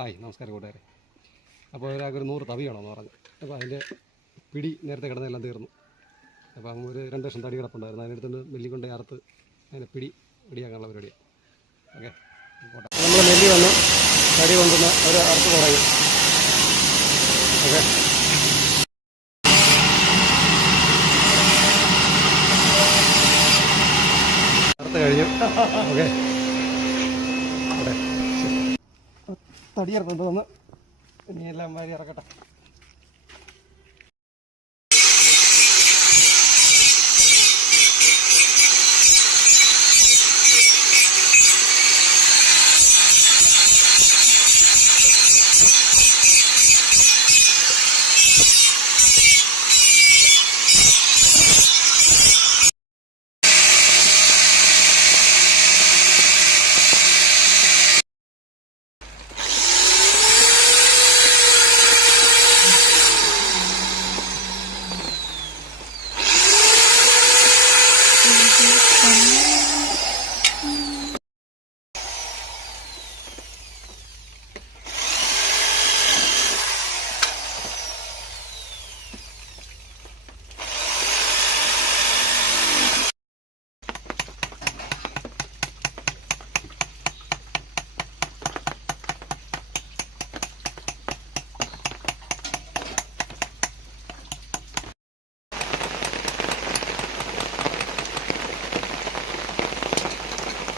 Hi നമസ്കാരം കൂട്ടുകാരെ. അപ്പോൾ ഒരാൾക്കൊരു 100 തവി വേണമെന്ന് പറഞ്ഞു. അപ്പോൾ അതിൻ്റെ പിടി നേരത്തെ കിടന്നെല്ലാം തീർന്നു. അപ്പോൾ ഒരു 2 ലക്ഷം തടി കിടപ്പുണ്ടായിരുന്നു. അതിനടുത്ത് നെല്ലിക്കൊണ്ട് അറുത്ത് അതിനെ പിടിയാക്കാനുള്ള പരിപാടിയാണ്. ഓക്കെ, നമ്മൾ നെല്ലി വന്ന് തടി കൊണ്ടുവന്ന് ഒരു അറുത്ത് കുറയും. ഓക്കെ, അറുത്ത് കഴിഞ്ഞു. ഓക്കെ, ഓക്കെ, തടി ഇറക്കുന്നത് വന്ന് ഇനി എല്ലാം വാരി ഇറക്കട്ടെ.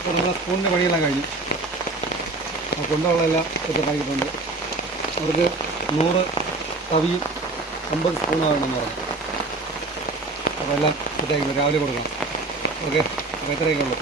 അപ്പോൾ നമ്മുടെ സ്പൂണിൻ്റെ പണിയെല്ലാം കഴിഞ്ഞു. ആ കൊണ്ടുള്ളതെല്ലാം സെറ്റാക്കിയിട്ടുണ്ട്. അവർക്ക് 100 തവിയും 50 സ്പൂണാകണമെന്ന് പറഞ്ഞു. അപ്പോൾ എല്ലാം സെറ്റാക്കി രാവിലെ കൊടുക്കണം. ഓക്കെ, അപ്പോൾ ഇത്രയൊക്കെ ഉള്ളൂ.